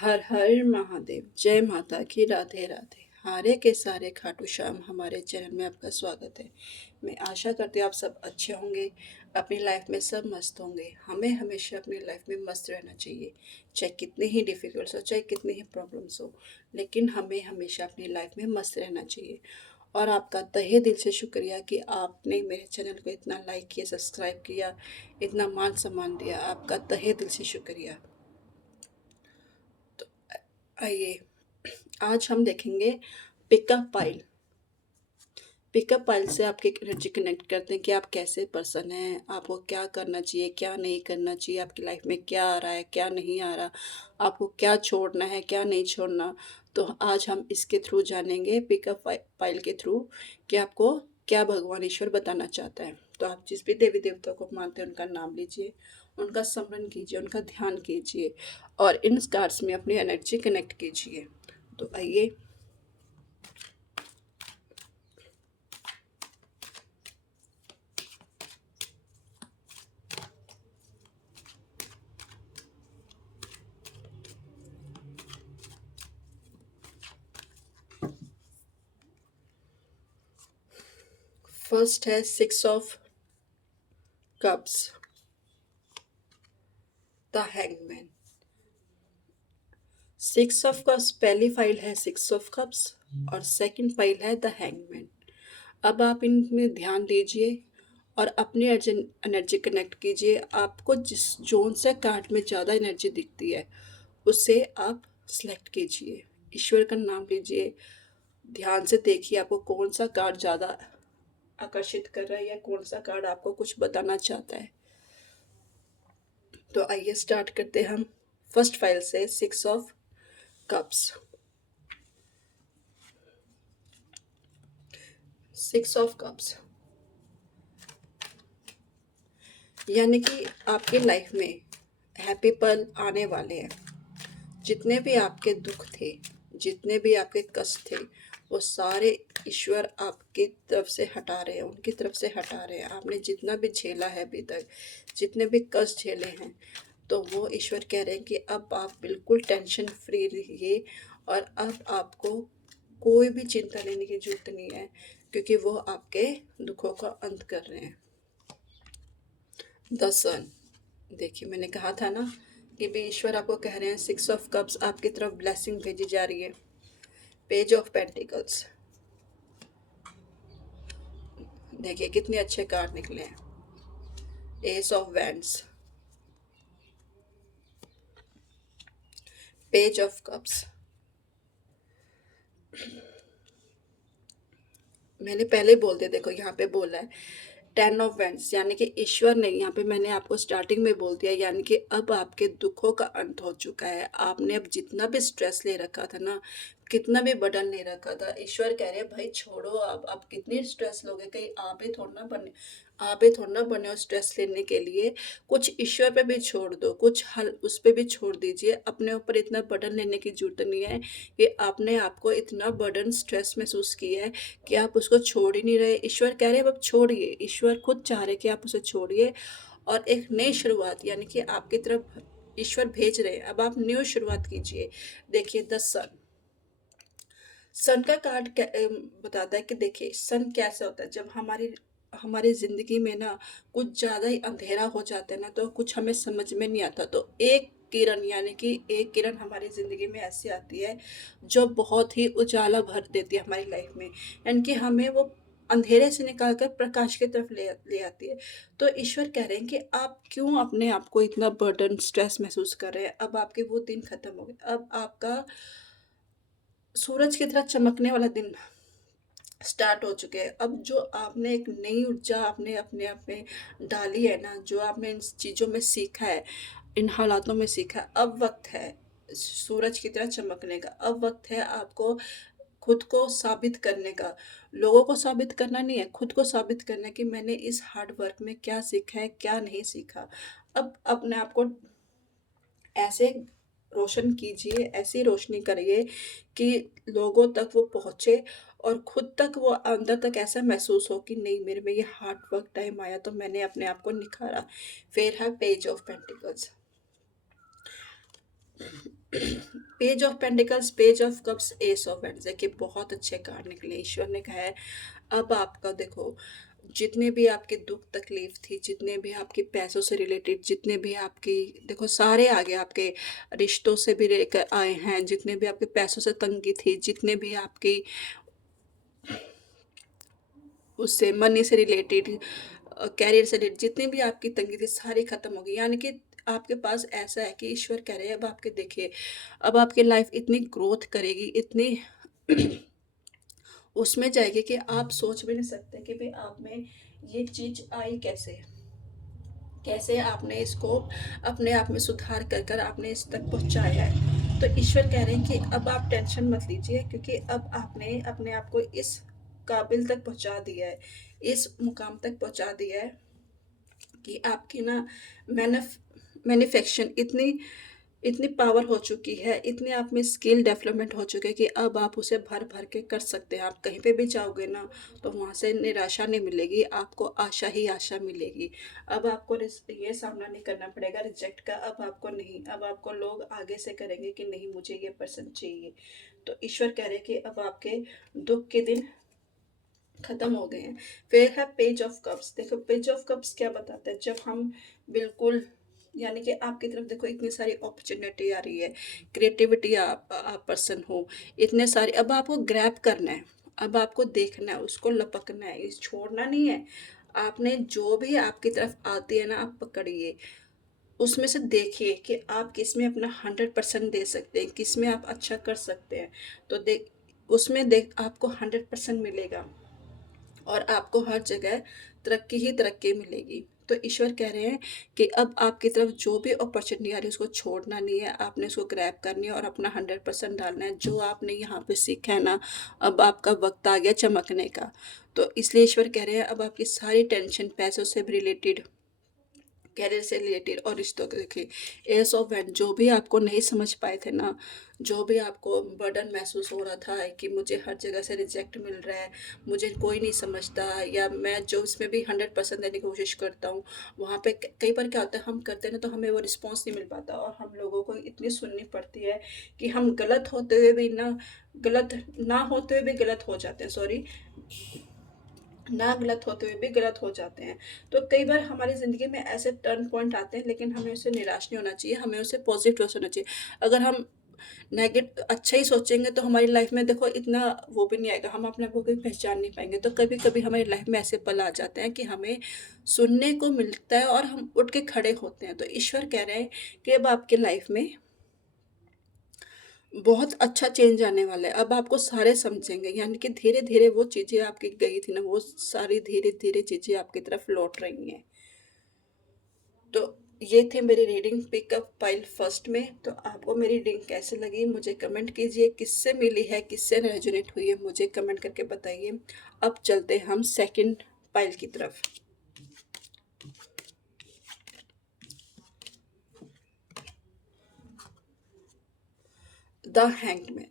हर हर महादेव। जय माता की। राधे राधे। हारे के सारे खाटू श्याम हमारे चैनल में आपका स्वागत है। मैं आशा करती हूँ आप सब अच्छे होंगे, अपनी लाइफ में सब मस्त होंगे। हमें हमेशा अपनी लाइफ में मस्त रहना चाहिए, चाहे कितनी ही डिफ़िकल्ट्स हो, चाहे कितनी ही प्रॉब्लम्स हो, लेकिन हमें हमेशा अपनी लाइफ में मस्त रहना चाहिए। और आपका तहे दिल से शुक्रिया कि आपने मेरे चैनल को इतना लाइक किया, सब्सक्राइब किया, इतना मान सम्मान दिया। आपका तहे दिल से शुक्रिया। तो आइए, आज हम देखेंगे पिकअप पाइल। पिकअप पाइल से आपकी एनर्जी कनेक्ट करते हैं कि आप कैसे पर्सन हैं, आपको क्या करना चाहिए, क्या नहीं करना चाहिए, आपकी लाइफ में क्या आ रहा है, क्या नहीं आ रहा, आपको क्या छोड़ना है, क्या नहीं छोड़ना। तो आज हम इसके थ्रू जानेंगे, पिकअप पाइल के थ्रू, कि आपको क्या भगवान ईश्वर बताना चाहता है। तो आप जिस भी देवी देवता को मानते हैं उनका नाम लीजिए, उनका स्मरण कीजिए, उनका ध्यान कीजिए और इन कार्ड्स में अपनी एनर्जी कनेक्ट कीजिए। तो आइए, फर्स्ट है 6 of cups, the hangman. 6 of cups पहली फाइल है, 6 ऑफ कप्स, और सेकंड फाइल है द हैंगमैन। अब आप इनमें ध्यान दीजिए और अपनी एनर्जी कनेक्ट कीजिए। आपको जिस जोन से कार्ड में ज़्यादा एनर्जी दिखती है उसे आप सेलेक्ट कीजिए, ईश्वर का नाम लीजिए, ध्यान से देखिए आपको कौन सा कार्ड ज़्यादा आकर्षित कर रहा है या कौन सा कार्ड आपको कुछ बताना चाहता है। तो आइए स्टार्ट करते हैं हम फर्स्ट फाइल से, 6 ऑफ कप्स। 6 ऑफ कप्स यानी कि आपकी लाइफ में हैप्पी पल आने वाले हैं। जितने भी आपके दुख थे, जितने भी आपके कष्ट थे, वो सारे ईश्वर आपकी तरफ से हटा रहे हैं, उनकी तरफ से हटा रहे हैं। आपने जितना भी झेला है अभी तक, जितने भी कष्ट झेले हैं, तो वो ईश्वर कह रहे हैं कि अब आप बिल्कुल टेंशन फ्री रहिए और अब आपको कोई भी चिंता लेने की ज़रूरत नहीं है, क्योंकि वो आपके दुखों का अंत कर रहे हैं। द सन, देखिए मैंने कहा था ना कि भी ईश्वर आपको कह रहे हैं 6 ऑफ कप्स आपकी तरफ ब्लेसिंग भेजी जा रही है। पेज ऑफ पेंटिकल्स, देखिए कितने अच्छे कार्ड निकले हैं। S of wands, page of cups. मैंने पहले ही बोल दिया, देखो यहाँ पे बोला है 10 ऑफ वैंड्स, यानी कि ईश्वर ने यहाँ पे, मैंने आपको स्टार्टिंग में बोल दिया, यानी कि अब आपके दुखों का अंत हो चुका है। आपने अब जितना भी स्ट्रेस ले रखा था ना, कितना भी बर्डन ले रखा था, ईश्वर कह रहे हैं भाई छोड़ो। अब कितनी स्ट्रेस लोगे, कहीं आप ही थोड़ा ना बने हो स्ट्रेस लेने के लिए। कुछ ईश्वर पे भी छोड़ दो, कुछ हल उस पे भी छोड़ दीजिए। अपने ऊपर इतना बर्डन लेने की जरूरत नहीं है कि आपने आपको इतना बर्डन स्ट्रेस महसूस किया है कि आप उसको छोड़ ही नहीं रहे। ईश्वर कह रहे हैं अब छोड़िए, ईश्वर खुद चाह रहे कि आप उसे छोड़िए और एक नई शुरुआत, यानी कि आपकी तरफ ईश्वर भेज रहे हैं। अब आप न्यू शुरुआत कीजिए। देखिए द सन, सन का कार्ड बताता है कि देखिए सन कैसा होता है। जब हमारी हमारी ज़िंदगी में ना कुछ ज़्यादा ही अंधेरा हो जाता है ना, तो कुछ हमें समझ में नहीं आता, तो एक किरण, यानी कि एक किरण हमारी ज़िंदगी में ऐसी आती है जो बहुत ही उजाला भर देती है हमारी लाइफ में, यानी कि हमें वो अंधेरे से निकाल कर प्रकाश की तरफ ले ले आती है। तो ईश्वर कह रहे हैं कि आप क्यों अपने आप को इतना बर्डन स्ट्रेस महसूस कर रहे हैं। अब आपके वो दिन खत्म हो गए। अब आपका सूरज की तरह चमकने वाला दिन स्टार्ट हो चुके हैं। अब जो आपने एक नई ऊर्जा आपने अपने आप में डाली है ना, जो आपने इन चीज़ों में सीखा है, इन हालातों में सीखा है, अब वक्त है सूरज की तरह चमकने का। अब वक्त है आपको खुद को साबित करने का। लोगों को साबित करना नहीं है, खुद को साबित करना है कि मैंने इस हार्ड वर्क में क्या सीखा है, क्या नहीं सीखा। अब अपने आप को ऐसे रोशन कीजिए, ऐसी रोशनी करिए कि लोगों तक वो पहुँचे और खुद तक वो अंदर तक ऐसा महसूस हो कि नहीं, मेरे में ये हार्ड वर्क टाइम आया तो मैंने अपने आप को निखारा। फिर है page of pentacles. Page of pentacles, page of cups, S of wands. देखिए बहुत अच्छे कार्ड निकले। ईश्वर ने कहा है अब आपका देखो, जितने भी आपके दुख तकलीफ थी, जितने भी आपके पैसों से रिलेटेड, जितने भी आपकी देखो सारे आगे आपके रिश्तों से भी लेकर आए हैं, जितने भी आपके पैसों से तंगी थी, जितने भी आपकी उससे मनी से रिलेटेड, कैरियर से रिलेटेड जितनी भी आपकी तंगी थी सारी खत्म हो गई। यानी कि आपके पास ऐसा है कि ईश्वर कह रहे हैं अब आपके देखिए, अब आपकी लाइफ इतनी ग्रोथ करेगी, इतनी उसमें जाएगी कि आप सोच भी नहीं सकते कि भाई आप में ये चीज आई कैसे, कैसे आपने इसको अपने आप में सुधार कर कर आपने इस तक पहुंचाया है। तो ईश्वर कह रहे हैं कि अब आप टेंशन मत लीजिए, क्योंकि अब आपने अपने आप को इस काबिल तक पहुंचा दिया है, इस मुकाम तक पहुंचा दिया है कि आपकी ना मैन्युफैक्चरिंग इतनी इतनी पावर हो चुकी है, इतनी आप में स्किल डेवलपमेंट हो चुके हैं कि अब आप उसे भर भर के कर सकते हैं। आप कहीं पे भी जाओगे ना तो वहाँ से निराशा नहीं मिलेगी, आपको आशा ही आशा मिलेगी। अब आपको ये सामना नहीं करना पड़ेगा रिजेक्ट का। अब आपको नहीं, अब आपको लोग आगे से करेंगे कि नहीं मुझे ये पर्सन चाहिए। तो ईश्वर कह रहे हैं कि अब आपके दुख के दिन खत्म हो गए हैं। फिर है पेज ऑफ कप्स। देखो पेज ऑफ कप्स क्या बताता है, जब हम बिल्कुल यानी कि आपकी तरफ देखो इतनी सारी अपॉर्चुनिटी आ रही है, क्रिएटिविटी आप पर्सन हो, इतने सारे अब आपको ग्रैब करना है, अब आपको देखना है, उसको लपकना है, इस छोड़ना नहीं है। आपने जो भी आपकी तरफ आती है ना आप पकड़िए, उसमें से देखिए कि आप किस में अपना 100% दे सकते हैं, किस में आप अच्छा कर सकते हैं। तो देख उसमें देख आपको 100% मिलेगा और आपको हर जगह तरक्की ही तरक्की मिलेगी। तो ईश्वर कह रहे हैं कि अब आपकी तरफ जो भी अपॉर्चुनिटी आ रही है उसको छोड़ना नहीं है, आपने उसको ग्रैब करनी है और अपना 100% डालना है। जो आपने यहाँ पे सीखा है ना, अब आपका वक्त आ गया चमकने का। तो इसलिए ईश्वर कह रहे हैं अब आपकी सारी टेंशन पैसों से भी रिलेटेड, कैरियर से रिलेटेड और रिश्तों के देखिए एस ऑफ वैन, जो भी आपको नहीं समझ पाए थे ना, जो भी आपको बर्डन महसूस हो रहा था कि मुझे हर जगह से रिजेक्ट मिल रहा है, मुझे कोई नहीं समझता, या मैं जो इसमें भी 100% देने की कोशिश करता हूँ वहाँ पे कई बार क्या होता है हम करते हैं ना तो हमें वो रिस्पॉन्स नहीं मिल पाता और हम लोगों को इतनी सुननी पड़ती है कि हम गलत होते हुए भी ना, गलत ना होते हुए भी गलत हो जाते हैं, सॉरी, ना गलत होते हुए भी गलत हो जाते हैं। तो कई बार हमारी ज़िंदगी में ऐसे टर्न पॉइंट आते हैं, लेकिन हमें उससे निराश नहीं होना चाहिए, हमें उसे पॉजिटिव सोचना चाहिए। अगर हम अच्छा ही सोचेंगे तो हमारी लाइफ में देखो इतना वो भी नहीं आएगा, हम अपने आप को कभी पहचान नहीं पाएंगे। तो कभी कभी हमारी लाइफ में ऐसे पल आ जाते हैं कि हमें सुनने को मिलता है और हम उठ के खड़े होते हैं। तो ईश्वर कह रहे हैं कि अब आपके लाइफ में बहुत अच्छा चेंज आने वाला है। अब आपको सारे समझेंगे, यानी कि धीरे धीरे वो चीज़ें आपकी गई थी ना वो सारी धीरे धीरे चीज़ें आपकी तरफ लौट रही हैं। तो ये थे मेरी रीडिंग पिकअप फाइल फर्स्ट में। तो आपको मेरी रीडिंग कैसे लगी मुझे कमेंट कीजिए, किससे मिली है, किससे रेजोनेट हुई है मुझे कमेंट करके बताइए। अब चलते हैं हम सेकंड फाइल की तरफ। The hangman,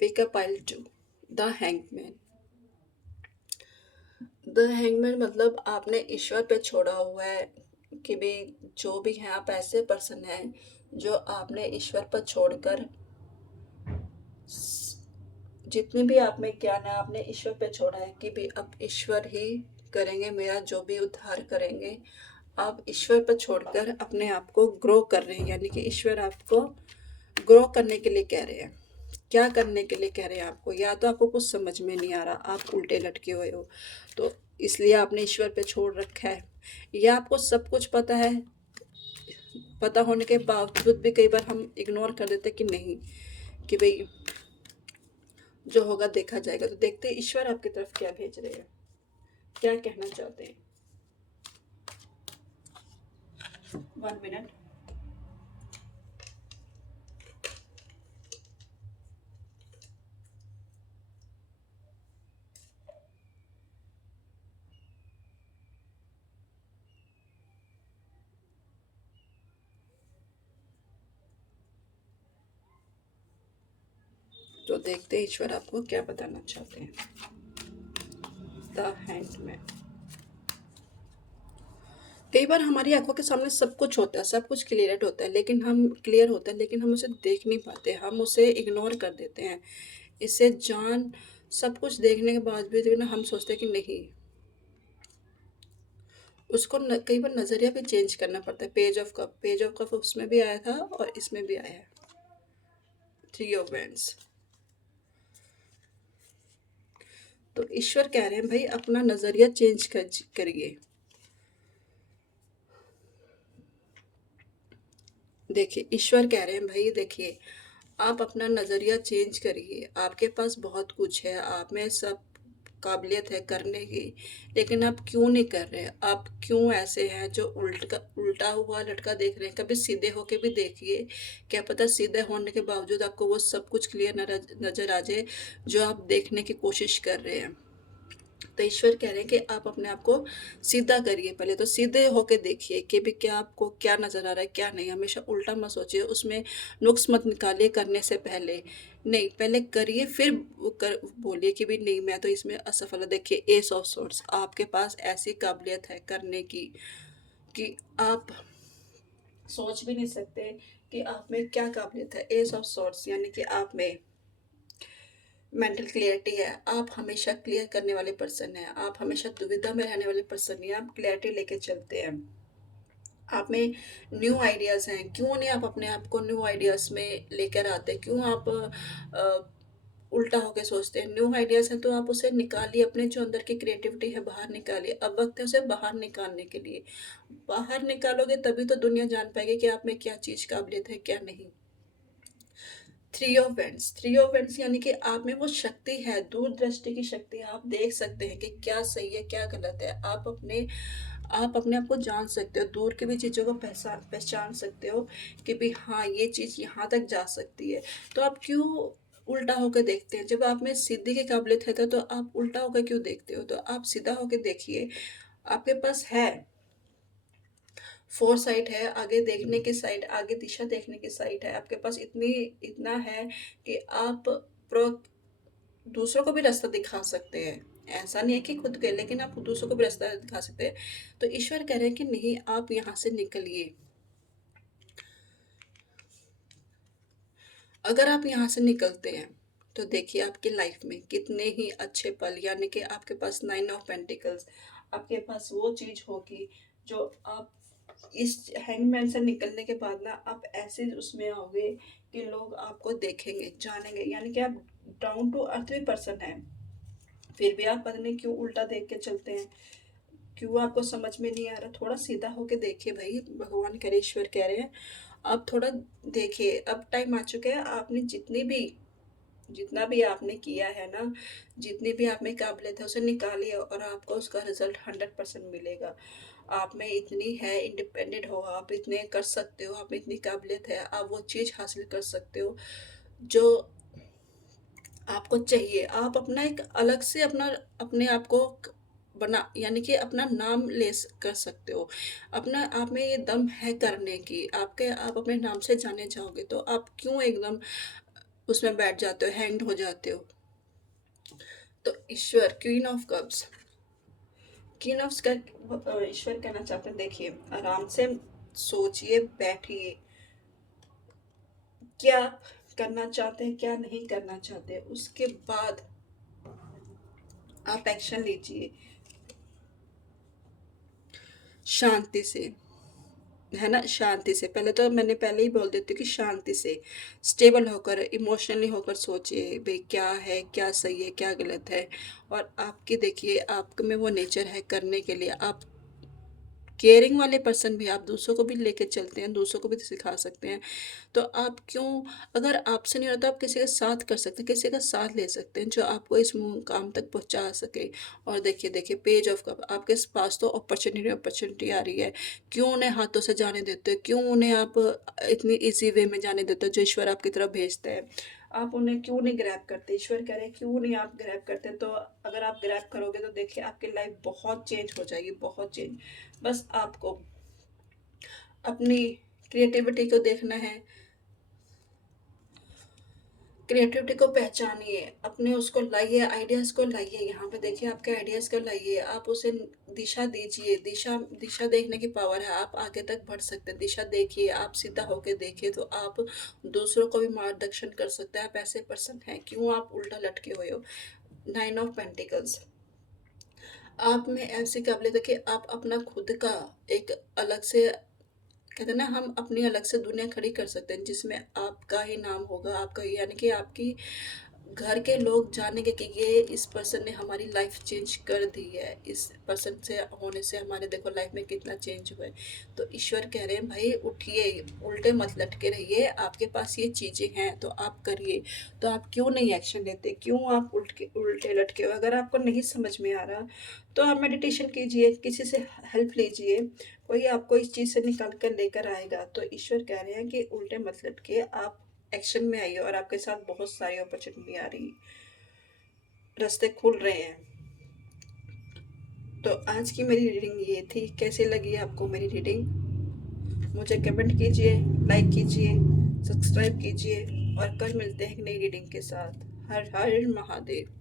pickup file 2, the hangman. The hangman मतलब आपने ईश्वर पे छोड़ा हुआ है कि भाई जो भी हैं आप ऐसे पर्सन हैं जो आपने ईश्वर पर छोड़कर जितने भी आप में ज्ञान है आपने ईश्वर पे छोड़ा है कि भाई अब ईश्वर ही करेंगे मेरा जो भी उद्धार करेंगे। आप ईश्वर पर छोड़कर अपने आप को ग्रो कर रहे हैं, यानी कि ईश्वर आपको ग्रो करने के लिए कह रहे हैं। क्या करने के लिए कह रहे हैं आपको, या तो आपको कुछ समझ में नहीं आ रहा, आप उल्टे लटके हुए हो तो इसलिए आपने ईश्वर पे छोड़ रखा है, या आपको सब कुछ पता है, पता होने के बावजूद भी कई बार हम इग्नोर कर देते कि नहीं, कि भाई जो होगा देखा जाएगा। तो देखते हैं ईश्वर आपकी तरफ क्या भेज रहे हैं, क्या कहना चाहते हैं। 1 मिनट। तो देखते हैं ईश्वर आपको क्या बताना चाहते हैं। द हैंडमैन, कई बार हमारी आँखों के सामने सब कुछ होता है, सब कुछ क्लियरेट होता है, लेकिन हम क्लियर होता है, लेकिन हम उसे देख नहीं पाते, हम उसे इग्नोर कर देते हैं। इसे जान सब कुछ देखने के बावजूद भी ना हम सोचते हैं कि नहीं, उसको कई बार नज़रिया भी चेंज करना पड़ता है। पेज ऑफ कप उसमें भी आया था और इसमें भी आया है। Three of wands. तो ईश्वर कह रहे हैं भाई अपना नज़रिया चेंज करिए। देखिए ईश्वर कह रहे हैं भाई, देखिए आप अपना नज़रिया चेंज करिए। आपके पास बहुत कुछ है, आप में सब काबिलियत है करने की, लेकिन आप क्यों नहीं कर रहे? आप क्यों ऐसे हैं जो उल्टा हुआ लटका देख रहे हैं? कभी सीधे होके भी देखिए, क्या पता सीधे होने के बावजूद आपको वो सब कुछ क्लियर नज़र आ जाए जो आप देखने की कोशिश कर रहे हैं। तो ईश्वर कह रहे हैं कि आप अपने आप को सीधा करिए, पहले तो सीधे होके देखिए कि भी क्या आपको क्या नज़र आ रहा है क्या नहीं। हमेशा उल्टा मत सोचिए, उसमें नुक्स मत निकालिए करने से पहले। नहीं, पहले करिए फिर कर बोलिए कि भी नहीं मैं तो इसमें असफल हूँ। देखिए एस ऑफ सॉर्ड्स, आपके पास ऐसी काबिलियत है करने की कि आप सोच भी नहीं सकते कि आप में क्या काबिलियत है। एस ऑफ सॉर्ड्स यानी कि आप में मेंटल क्लियरिटी है, आप हमेशा क्लियर करने वाले पर्सन हैं, आप हमेशा दुविधा में रहने वाले पर्सन नहीं हैं, आप क्लैरिटी लेके चलते हैं। आप में न्यू आइडियाज़ हैं, क्यों नहीं आप अपने आप को न्यू आइडियाज़ में लेकर आते? क्यों आप उल्टा होके सोचते हैं? न्यू आइडियाज़ हैं तो आप उसे निकालिए, अपने जो अंदर की क्रिएटिविटी है बाहर निकालिए। अब वक्त है उसे बाहर निकालने के लिए। बाहर निकालोगे तभी तो दुनिया जान पाएगी कि आप में क्या चीज़ काबिलियत है क्या नहीं। थ्री ऑफ वेंट्स यानी कि आप में वो शक्ति है, दूरदृष्टि की शक्ति है। आप देख सकते हैं कि क्या सही है क्या गलत है। आप अपने आप को जान सकते हो, दूर की भी चीज़ों को पहचान पहचान सकते हो कि भी हाँ ये चीज़ यहाँ तक जा सकती है। तो आप क्यों उल्टा होकर देखते हैं? जब आप में सीधी की काबिलियत है तो आप उल्टा होकर क्यों देखते हो? तो आप सीधा होकर देखिए, आपके पास है फोरसाइट है, आगे देखने की साइट, आगे दिशा देखने की साइट है। आपके पास इतना है कि आप प्रो दूसरों को भी रास्ता दिखा सकते हैं। ऐसा नहीं है कि खुद के, लेकिन आप दूसरों को भी रास्ता दिखा सकते हैं। तो ईश्वर कह रहे हैं कि नहीं, आप यहाँ से निकलिए। अगर आप यहाँ से निकलते हैं, तो देखिए आपकी लाइफ में कितने ही अच्छे पल, यानी कि आपके पास 9 ऑफ पेंटिकल्स, आपके पास वो चीज़ होगी जो आप इस हैंगमैन से निकलने के बाद ना आप ऐसे उसमें आओगे कि लोग आपको देखेंगे, जानेंगे, यानी कि आप डाउन टू अर्थ भी पर्सन हैं। फिर भी आप पता नहीं क्यों उल्टा देख के चलते हैं, क्यों आपको समझ में नहीं आ रहा। थोड़ा सीधा होके देखिए भाई, भगवान करे, ईश्वर कह रहे हैं आप थोड़ा देखिए। अब टाइम आ चुका है, आपने जितना भी आपने किया है ना, जितनी भी आप में काबिलियत है उसे निकालिए और आपको उसका रिजल्ट 100% मिलेगा। आप में इतनी है, इंडिपेंडेंट हो, आप इतने कर सकते हो, आप में इतनी काबिलियत है, आप वो चीज़ हासिल कर सकते हो जो आपको चाहिए। आप अपना एक अलग से अपना अपने आप को बना, यानी कि अपना नाम कर सकते हो। अपना आप में ये दम है करने की, आप अपने नाम से जाने जाओगे तो आप क्यों एकदम उसमें बैठ जाते हो, हैंग्ड हो जाते हो। तो ईश्वर queen of cups, queen of का ईश्वर कहना चाहते हैं, देखिए आराम से सोचिए, बैठिए, क्या करना चाहते हैं क्या नहीं करना चाहते, उसके बाद आप एक्शन लीजिए शांति से, है ना? शांति से, पहले तो मैंने पहले ही बोल देती हूँ कि शांति से, स्टेबल होकर, इमोशनली होकर सोचिए भाई क्या है, क्या सही है, क्या गलत है। और आपकी देखिए आप में वो नेचर है करने के लिए, आप केयरिंग वाले पर्सन भी, आप दूसरों को भी लेके चलते हैं, दूसरों को भी सिखा सकते हैं। तो आप क्यों, अगर आपसे नहीं होता, आप किसी का साथ कर सकते हैं, किसी का साथ ले सकते हैं जो आपको इस मुकाम तक पहुंचा सके। और देखिए देखिए पेज ऑफ कप, आपके पास तो अपॉर्चुनिटी अपॉर्चुनिटी आ रही है, क्यों उन्हें हाथों से जाने देते हो? क्यों उन्हें आप इतनी इजी वे में जाने देते हो जो ईश्वर आपकी तरफ भेजते हैं? आप उन्हें क्यों नहीं ग्रैब करते? ईश्वर कह रहे हैं क्यों नहीं आप ग्रैब करते? तो अगर आप ग्रैब करोगे तो देखिए आपकी लाइफ बहुत चेंज हो जाएगी, बहुत चेंज। बस आपको अपनी क्रिएटिविटी को देखना है, क्रिएटिविटी को पहचानिए, अपने उसको लाइए, आइडियाज़ को लाइए, यहाँ पे देखिए आपके आइडियाज़ को लाइए, आप उसे दिशा दीजिए, दिशा दिशा देखने की पावर है, आप आगे तक बढ़ सकते हैं, दिशा देखिए, आप सीधा होके देखिए तो आप दूसरों को भी मार्गदर्शन कर सकते हैं, आप ऐसे पर्सन हैं, क्यों आप उल्टा लटके हुए हो? 9 ऑफ पेंटिकल्स, आप में ऐसी काबिलियत है कि आप अपना खुद का एक अलग से, कहते हैं ना, हम अपनी अलग से दुनिया खड़ी कर सकते हैं जिसमें आपका ही नाम होगा, आपका ही, यानी कि आपकी घर के लोग जानेंगे कि ये इस पर्सन ने हमारी लाइफ चेंज कर दी है, इस पर्सन से होने से हमारे देखो लाइफ में कितना चेंज हुआ है। तो ईश्वर कह रहे हैं भाई उठिए, उल्टे मत लटके रहिए, आपके पास ये चीज़ें हैं तो आप करिए। तो आप क्यों नहीं एक्शन लेते, क्यों आप उल्टे लटके हो? अगर आपको नहीं समझ में आ रहा तो आप मेडिटेशन कीजिए, किसी से हेल्प लीजिए, कोई आपको इस चीज़ से निकाल कर लेकर आएगा। तो ईश्वर कह रहे हैं कि उल्टे मत लटके, आप एक्शन में आइए और आपके साथ बहुत सारी अपॉर्चुनिटी आ रही, रास्ते खुल रहे हैं। तो आज की मेरी रीडिंग ये थी, कैसी लगी आपको मेरी रीडिंग? मुझे कमेंट कीजिए, लाइक कीजिए, सब्सक्राइब कीजिए और कल मिलते हैं एक नई रीडिंग के साथ। हर हर महादेव।